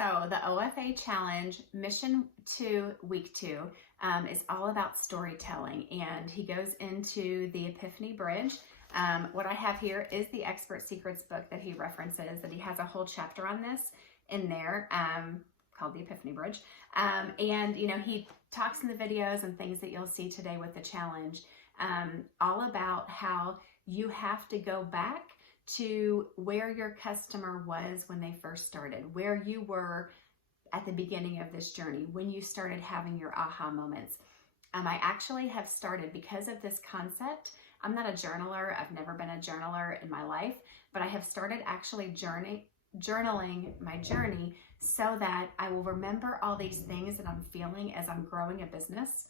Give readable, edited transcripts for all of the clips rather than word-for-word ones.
So the OFA Challenge Mission 2, Week 2 is all about storytelling, and he goes into the Epiphany Bridge. What I have here is the Expert Secrets book that he references, that he has a whole chapter on this in there called the Epiphany Bridge. And, you know, he talks in the videos and things that you'll see today with the challenge all about how you have to go back to where your customer was when they first started, where you were at the beginning of this journey, when you started having your aha moments. I actually have started, because of this concept, I'm not a journaler, I've never been a journaler in my life, but I have started actually journaling my journey so that I will remember all these things that I'm feeling as I'm growing a business,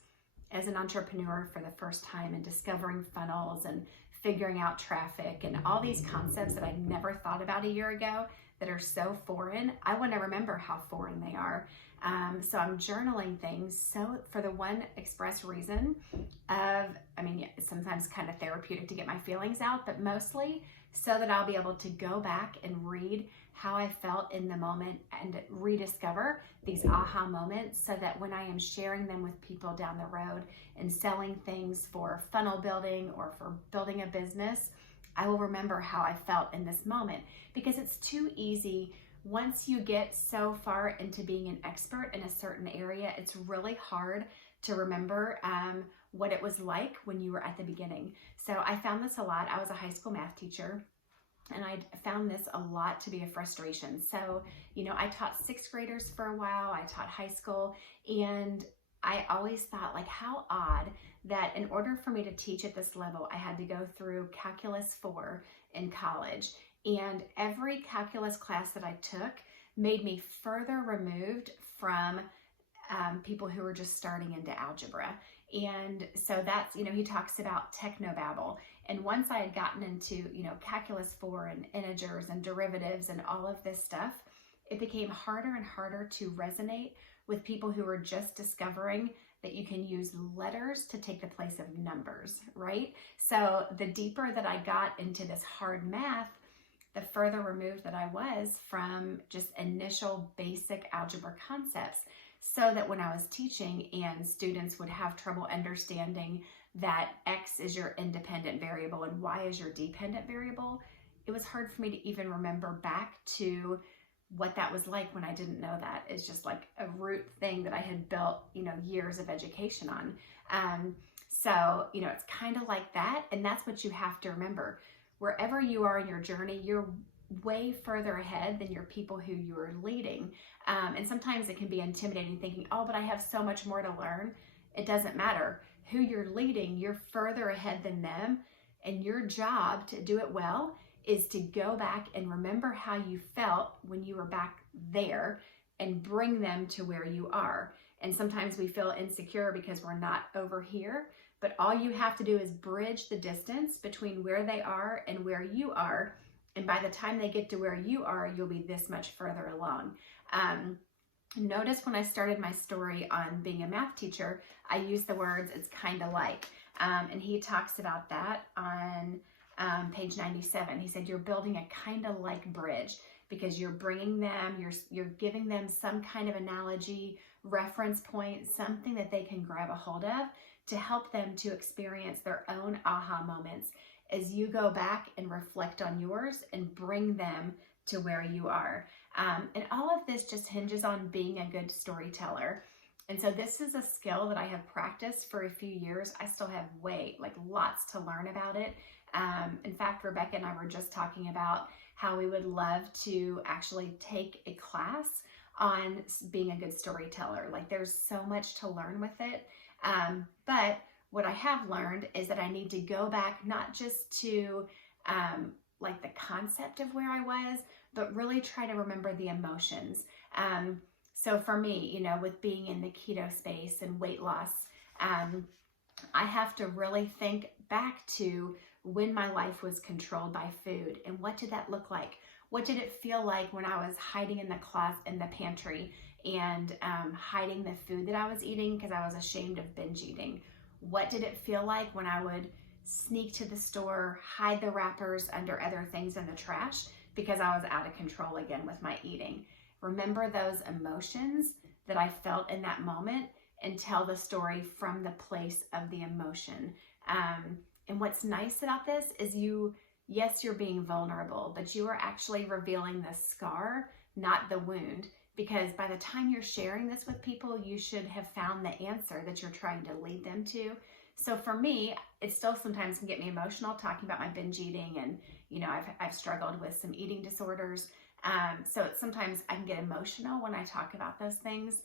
as an entrepreneur for the first time, and discovering funnels and figuring out traffic and all these concepts that I never thought about a year ago that are so foreign. I want to remember how foreign they are. So I'm journaling things so for the one express reason of, it's sometimes kind of therapeutic to get my feelings out, but mostly so that I'll be able to go back and read how I felt in the moment and rediscover these aha moments, so that when I am sharing them with people down the road and selling things for funnel building or for building a business, I will remember how I felt in this moment. Because it's too easy, once you get so far into being an expert in a certain area, it's really hard to remember what it was like when you were at the beginning. So I found this a lot. I was a high school math teacher, and I found this a lot to be a frustration. So, you know, I taught sixth graders for a while, I taught high school, and I always thought, like, how odd that in order for me to teach at this level, I had to go through Calculus 4 in college. And every calculus class that I took made me further removed from people who were just starting into algebra. And so that's, you know, he talks about technobabble. And once I had gotten into, you know, Calculus 4 and integers and derivatives and all of this stuff, it became harder and harder to resonate with people who were just discovering that you can use letters to take the place of numbers, right? So the deeper that I got into this hard math, the further removed that I was from just initial basic algebra concepts. So that when I was teaching and students would have trouble understanding that X is your independent variable and Y is your dependent variable, it was hard for me to even remember back to what that was like when I didn't know that. It's just like a root thing that I had built, you know, years of education on. So, you know, it's kind of like that. And that's what you have to remember. Wherever you are in your journey, you're way further ahead than your people who you are leading. And sometimes it can be intimidating, thinking, oh, but I have so much more to learn. It doesn't matter. Who you're leading, you're further ahead than them. And your job to do it well is to go back and remember how you felt when you were back there and bring them to where you are. And sometimes we feel insecure because we're not over here, but all you have to do is bridge the distance between where they are and where you are. And by the time they get to where you are, you'll be this much further along. Notice when I started my story on being a math teacher, I used the words, it's kind of like, and he talks about that on page 97. He said, you're building a kind of like bridge because you're bringing them, you're giving them some kind of analogy, reference point, something that they can grab a hold of to help them to experience their own aha moments as you go back and reflect on yours and bring them to where you are. And all of this just hinges on being a good storyteller. And so this is a skill that I have practiced for a few years. I still have lots to learn about it. In fact, Rebecca and I were just talking about how we would love to actually take a class on being a good storyteller. Like, there's so much to learn with it. But what I have learned is that I need to go back, not just to the concept of where I was, but really try to remember the emotions. So for me, you know, with being in the keto space and weight loss, I have to really think back to when my life was controlled by food, and what did that look like? What did it feel like when I was hiding in the closet, in the pantry, and hiding the food that I was eating because I was ashamed of binge eating? What did it feel like when I would sneak to the store, hide the wrappers under other things in the trash because I was out of control again with my eating? remember those emotions that I felt in that moment and tell the story from the place of the emotion. And what's nice about this is yes, you're being vulnerable, but you are actually revealing the scar, not the wound. Because by the time you're sharing this with people, you should have found the answer that you're trying to lead them to. So for me, it still sometimes can get me emotional talking about my binge eating, and I've struggled with some eating disorders. So sometimes I can get emotional when I talk about those things.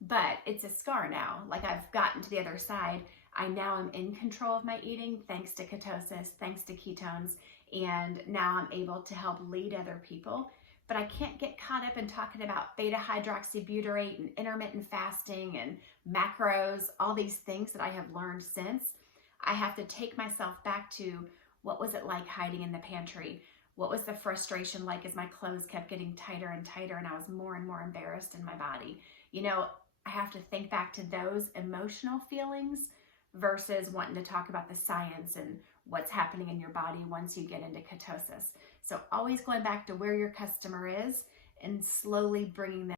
But it's a scar now. Like, I've gotten to the other side. I now am in control of my eating thanks to ketosis, thanks to ketones, and now I'm able to help lead other people. But I can't get caught up in talking about beta hydroxybutyrate and intermittent fasting and macros, all these things that I have learned since. I have to take myself back to, what was it like hiding in the pantry? What was the frustration like as my clothes kept getting tighter and tighter and I was more and more embarrassed in my body? I have to think back to those emotional feelings versus wanting to talk about the science and what's happening in your body once you get into ketosis. So always going back to where your customer is and slowly bringing them